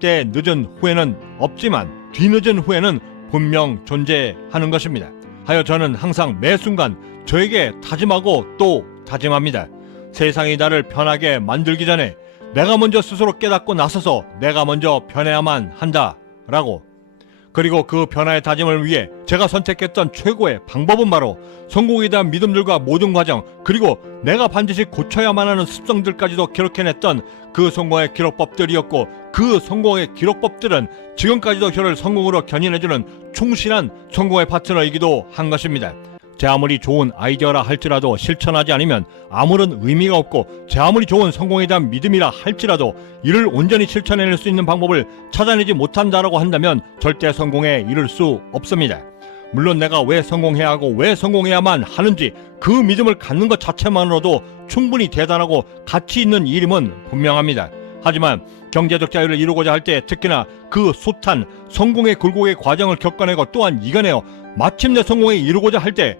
때 늦은 후회는 없지만 뒤늦은 후회는 분명 존재하는 것입니다. 하여 저는 항상 매 순간 저에게 다짐하고 또 다짐합니다. 세상이 나를 변하게 만들기 전에 내가 먼저 스스로 깨닫고 나서서 내가 먼저 변해야만 한다라고. 그리고 그 변화의 다짐을 위해 제가 선택했던 최고의 방법은 바로 성공에 대한 믿음들과 모든 과정, 그리고 내가 반드시 고쳐야만 하는 습성들까지도 기록해냈던 그 성공의 기록법들이었고, 그 성공의 기록법들은 지금까지도 저를 성공으로 견인해주는 충실한 성공의 파트너이기도 한 것입니다. 제 아무리 좋은 아이디어라 할지라도 실천하지 않으면 아무런 의미가 없고, 제 아무리 좋은 성공에 대한 믿음이라 할지라도 이를 온전히 실천해낼 수 있는 방법을 찾아내지 못한다라고 한다면 절대 성공에 이를 수 없습니다. 물론 내가 왜 성공해야 하고 왜 성공해야만 하는지 그 믿음을 갖는 것 자체만으로도 충분히 대단하고 가치 있는 일임은 분명합니다. 하지만 경제적 자유를 이루고자 할 때, 특히나 그 숱한 성공의 굴곡의 과정을 겪어내고 또한 이겨내어 마침내 성공에 이루고자 할 때,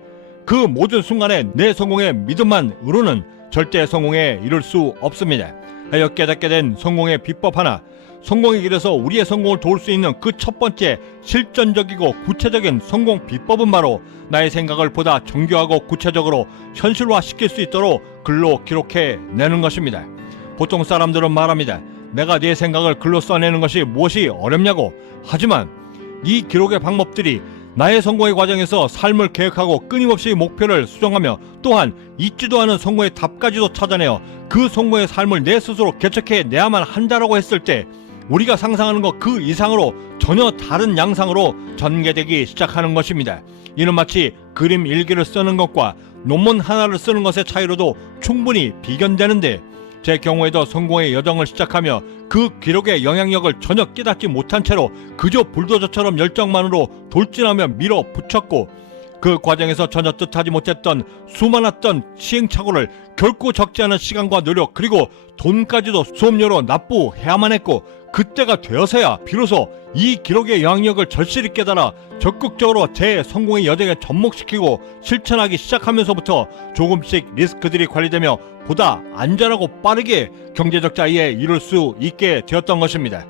그 모든 순간에 내 성공의 믿음만으로는 절대 성공에 이룰 수 없습니다. 하여 깨닫게 된 성공의 비법 하나, 성공의 길에서 우리의 성공을 도울 수 있는 그 첫 번째 실전적이고 구체적인 성공 비법은 바로 나의 생각을 보다 정교하고 구체적으로 현실화시킬 수 있도록 글로 기록해 내는 것입니다. 보통 사람들은 말합니다. 내가 내 생각을 글로 써내는 것이 무엇이 어렵냐고. 하지만 이 기록의 방법들이 나의 성공의 과정에서 삶을 계획하고 끊임없이 목표를 수정하며 또한 잊지도 않은 성공의 답까지도 찾아내어 그 성공의 삶을 내 스스로 개척해 내야만 한다라고 했을 때, 우리가 상상하는 것 그 이상으로 전혀 다른 양상으로 전개되기 시작하는 것입니다. 이는 마치 그림 일기를 쓰는 것과 논문 하나를 쓰는 것의 차이로도 충분히 비견되는데, 제 경우에도 성공의 여정을 시작하며 그 기록의 영향력을 전혀 깨닫지 못한 채로 그저 불도저처럼 열정만으로 돌진하며 밀어붙였고, 그 과정에서 전혀 뜻하지 못했던 수많았던 시행착오를 결코 적지 않은 시간과 노력, 그리고 돈까지도 수업료로 납부해야만 했고, 그때가 되어서야 비로소 이 기록의 영향력을 절실히 깨달아 적극적으로 제 성공의 여정에 접목시키고 실천하기 시작하면서부터 조금씩 리스크들이 관리되며 보다 안전하고 빠르게 경제적 자유에 이룰 수 있게 되었던 것입니다.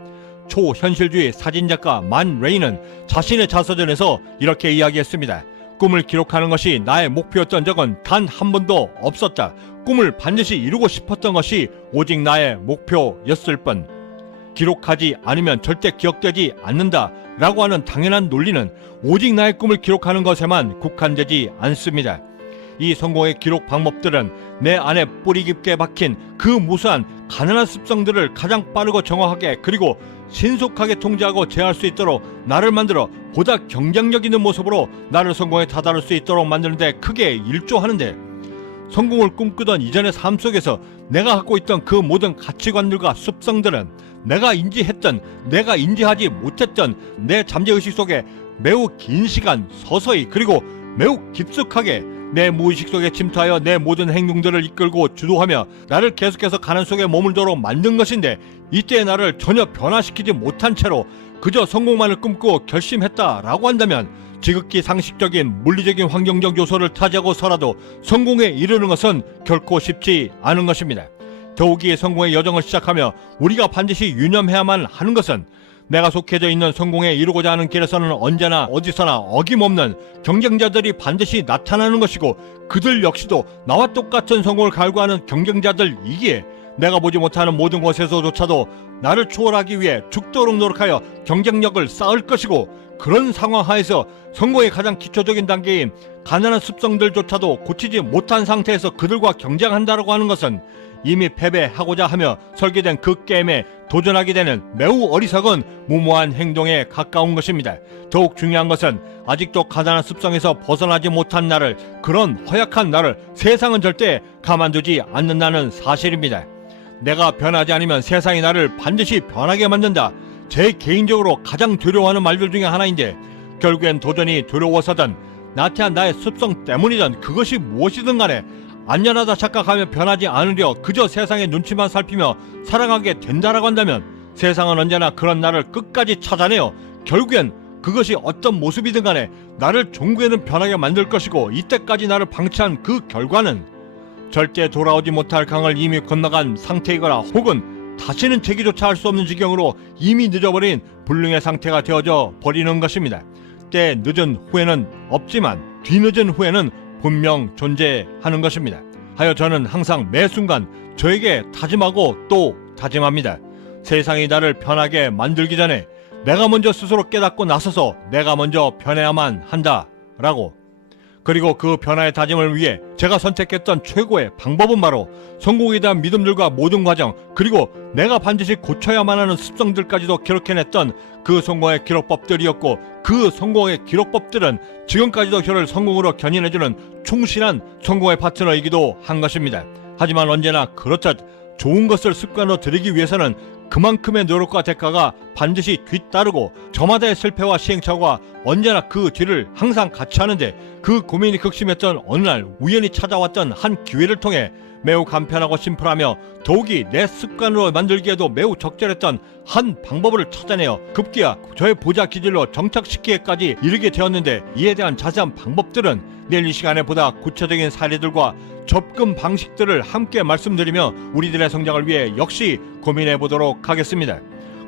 초현실주의 사진작가 만 레이는 자신의 자서전에서 이렇게 이야기했습니다. 꿈을 기록하는 것이 나의 목표였던 적은 단 한 번도 없었다. 꿈을 반드시 이루고 싶었던 것이 오직 나의 목표였을 뿐. 기록하지 않으면 절대 기억되지 않는다 라고 하는 당연한 논리는 오직 나의 꿈을 기록하는 것에만 국한되지 않습니다. 이 성공의 기록 방법들은 내 안에 뿌리 깊게 박힌 그 무수한 가난한 습성들을 가장 빠르고 정확하게 그리고 신속하게 통제하고 제어할 수 있도록 나를 만들어 보다 경쟁력 있는 모습으로 나를 성공에 다다를 수 있도록 만드는 데 크게 일조하는데, 성공을 꿈꾸던 이전의 삶 속에서 내가 갖고 있던 그 모든 가치관들과 습성들은 내가 인지했던, 내가 인지하지 못했던 내 잠재의식 속에 매우 긴 시간 서서히 그리고 매우 깊숙하게 내 무의식 속에 침투하여 내 모든 행동들을 이끌고 주도하며 나를 계속해서 가난 속에 머물도록 만든 것인데, 이때의 나를 전혀 변화시키지 못한 채로 그저 성공만을 꿈꾸고 결심했다라고 한다면 지극히 상식적인 물리적인 환경적 요소를 타지하고서라도 성공에 이르는 것은 결코 쉽지 않은 것입니다. 더욱이 성공의 여정을 시작하며 우리가 반드시 유념해야만 하는 것은, 내가 속해져 있는 성공에 이루고자 하는 길에서는 언제나 어디서나 어김없는 경쟁자들이 반드시 나타나는 것이고, 그들 역시도 나와 똑같은 성공을 갈구하는 경쟁자들이기에 내가 보지 못하는 모든 곳에서조차도 나를 초월하기 위해 죽도록 노력하여 경쟁력을 쌓을 것이고, 그런 상황 하에서 성공의 가장 기초적인 단계인 가난한 습성들조차도 고치지 못한 상태에서 그들과 경쟁한다라고 하는 것은 이미 패배하고자 하며 설계된 그 게임에 도전하게 되는 매우 어리석은 무모한 행동에 가까운 것입니다. 더욱 중요한 것은 아직도 가난한 습성에서 벗어나지 못한 나를, 그런 허약한 나를 세상은 절대 가만두지 않는다는 사실입니다. 내가 변하지 않으면 세상이 나를 반드시 변하게 만든다. 제 개인적으로 가장 두려워하는 말들 중에 하나인데, 결국엔 도전이 두려워서든 나태한 나의 습성 때문이든 그것이 무엇이든 간에 안전하다 착각하며 변하지 않으려 그저 세상의 눈치만 살피며 살아가게 된다라고 한다면, 세상은 언제나 그런 나를 끝까지 찾아내어 결국엔 그것이 어떤 모습이든 간에 나를 종구에는 변하게 만들 것이고, 이때까지 나를 방치한 그 결과는 절대 돌아오지 못할 강을 이미 건너간 상태이거나 혹은 다시는 제기조차 할 수 없는 지경으로 이미 늦어버린 불능의 상태가 되어져 버리는 것입니다. 때 늦은 후회는 없지만 뒤늦은 후회는 분명 존재하는 것입니다. 하여 저는 항상 매 순간 저에게 다짐하고 또 다짐합니다. 세상이 나를 변하게 만들기 전에 내가 먼저 스스로 깨닫고 나서서 내가 먼저 변해야만 한다라고. 그리고 그 변화의 다짐을 위해 제가 선택했던 최고의 방법은 바로 성공에 대한 믿음들과 모든 과정, 그리고 내가 반드시 고쳐야만 하는 습성들까지도 기록해냈던 그 성공의 기록법들이었고, 그 성공의 기록법들은 지금까지도 저를 성공으로 견인해주는 충실한 성공의 파트너이기도 한 것입니다. 하지만 언제나 그렇듯 좋은 것을 습관으로 들이기 위해서는 그만큼의 노력과 대가가 반드시 뒤따르고, 저마다의 실패와 시행착오가 언제나 그 뒤를 항상 같이 하는데, 그 고민이 극심했던 어느 날 우연히 찾아왔던 한 기회를 통해 매우 간편하고 심플하며 더욱이 내 습관으로 만들기에도 매우 적절했던 한 방법을 찾아내어 급기야 저의 보자 기질로 정착시키기까지 이르게 되었는데, 이에 대한 자세한 방법들은 내일 이 시간에 보다 구체적인 사례들과 접근 방식들을 함께 말씀드리며 우리들의 성장을 위해 역시 고민해 보도록 하겠습니다.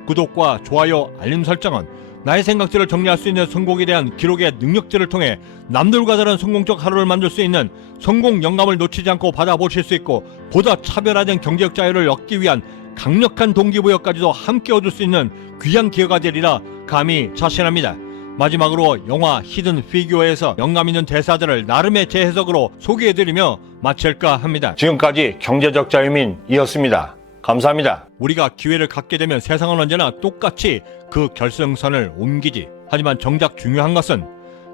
구독과 좋아요, 알림 설정은 나의 생각들을 정리할 수 있는 성공에 대한 기록의 능력들을 통해 남들과 다른 성공적 하루를 만들 수 있는 성공 영감을 놓치지 않고 받아보실 수 있고, 보다 차별화된 경제적 자유를 얻기 위한 강력한 동기부여까지도 함께 얻을 수 있는 귀한 기회가 되리라 감히 자신합니다. 마지막으로 영화 히든 피규어에서 영감 있는 대사들을 나름의 제 해석으로 소개해드리며 마칠까 합니다. 지금까지 경제적 자유민이었습니다. 감사합니다. 우리가 기회를 갖게 되면 세상은 언제나 똑같이 그 결승선을 옮기지. 하지만 정작 중요한 것은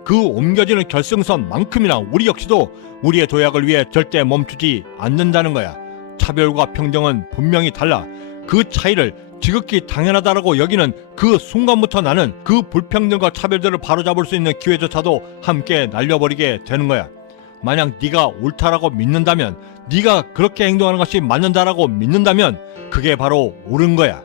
그 옮겨지는 결승선만큼이나 우리 역시도 우리의 도약을 위해 절대 멈추지 않는다는 거야. 차별과 평등은 분명히 달라. 그 차이를 지극히 당연하다라고 여기는 그 순간부터 나는 그 불평등과 차별들을 바로잡을 수 있는 기회조차도 함께 날려버리게 되는 거야. 만약 네가 옳다라고 믿는다면, 네가 그렇게 행동하는 것이 맞는다라고 믿는다면 그게 바로 옳은 거야.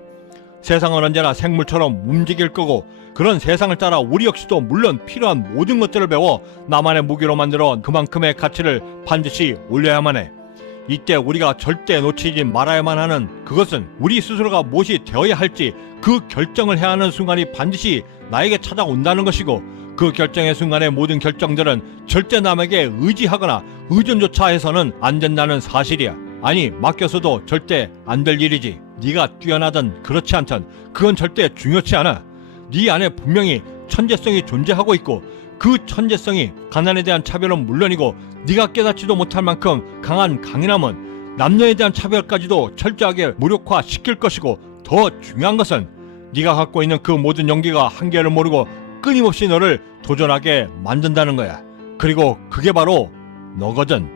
세상은 언제나 생물처럼 움직일 거고, 그런 세상을 따라 우리 역시도 물론 필요한 모든 것들을 배워 나만의 무기로 만들어 그만큼의 가치를 반드시 올려야만 해. 이때 우리가 절대 놓치지 말아야만 하는 그것은 우리 스스로가 무엇이 되어야 할지 그 결정을 해야 하는 순간이 반드시 나에게 찾아온다는 것이고, 그 결정의 순간의 모든 결정들은 절대 남에게 의지하거나 의존조차 해서는 안 된다는 사실이야. 아니, 맡겨서도 절대 안 될 일이지. 네가 뛰어나든 그렇지 않든 그건 절대 중요치 않아. 네 안에 분명히 천재성이 존재하고 있고, 그 천재성이 가난에 대한 차별은 물론이고 네가 깨닫지도 못할 만큼 강한 강인함은 남녀에 대한 차별까지도 철저하게 무력화시킬 것이고, 더 중요한 것은 네가 갖고 있는 그 모든 용기가 한계를 모르고 끊임없이 너를 도전하게 만든다는 거야. 그리고 그게 바로 너거든.